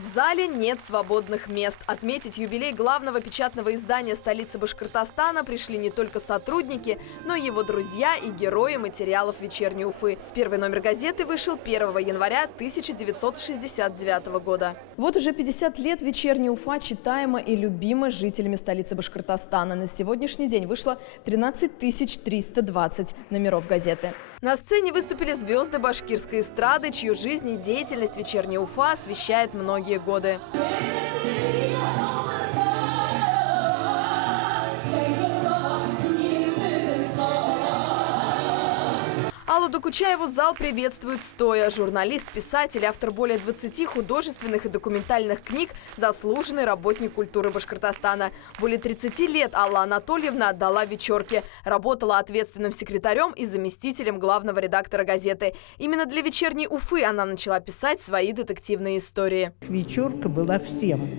В зале нет свободных мест. Отметить юбилей главного печатного издания столицы Башкортостана пришли не только сотрудники, но и его друзья и герои материалов «Вечерней Уфы». Первый номер газеты вышел 1 января 1969 года. Вот уже 50 лет «Вечерняя Уфа» читаема и любима жителями столицы Башкортостана. На сегодняшний день вышло 13 320 номеров газеты. На сцене выступили звезды башкирской эстрады, чью жизнь и деятельность «Вечерняя Уфа» освещает многие годы. Аллу Докучаеву зал приветствует стоя. Журналист, писатель, автор более 20 художественных и документальных книг, заслуженный работник культуры Башкортостана. Более 30 лет Алла Анатольевна отдала «Вечерке». Работала ответственным секретарем и заместителем главного редактора газеты. Именно для «Вечерней Уфы» она начала писать свои детективные истории. «Вечерка» была всем.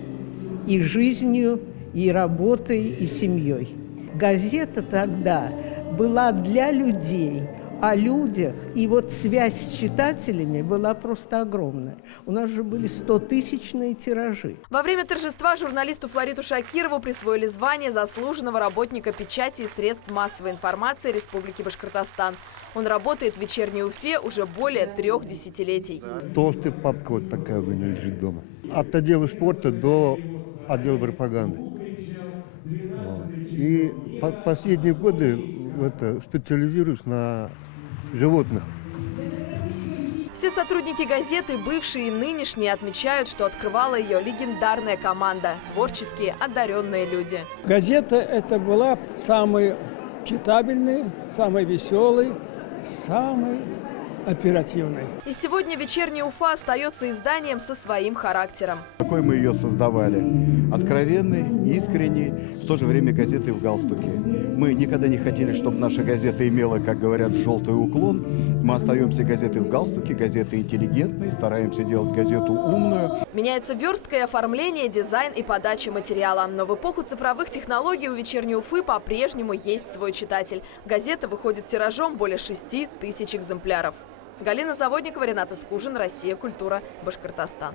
И жизнью, и работой, и семьей. Газета тогда была для людей, о людях, и вот связь с читателями была просто огромная. У нас же были 100-тысячные тиражи. Во время торжества журналисту Флориту Шакирову присвоили звание заслуженного работника печати и средств массовой информации Республики Башкортостан. Он работает в «Вечерней Уфе» уже более 3 десятилетий. Толстая папка вот такая у меня лежит дома. От отдела спорта до отдела пропаганды. И последние годы специализируюсь на животных. Все сотрудники газеты, бывшие и нынешние, отмечают, что открывала ее легендарная команда – творческие, одаренные люди. Газета это была самый читабельный, самый веселый, самый оперативный. И сегодня «Вечерняя Уфа» остается изданием со своим характером. Какой мы ее создавали? Откровенный, искренний, в то же время газетой в галстуке. Мы никогда не хотели, чтобы наша газета имела, как говорят, желтый уклон. Мы остаемся газетой в галстуке, газетой интеллигентной, стараемся делать газету умную. Меняется верстка и оформление, дизайн и подача материала. Но в эпоху цифровых технологий у «Вечерней Уфы» по-прежнему есть свой читатель. Газета выходит тиражом более 6 тысяч экземпляров. Галина Заводникова, Ренат Искужин, Россия. Культура. Башкортостан.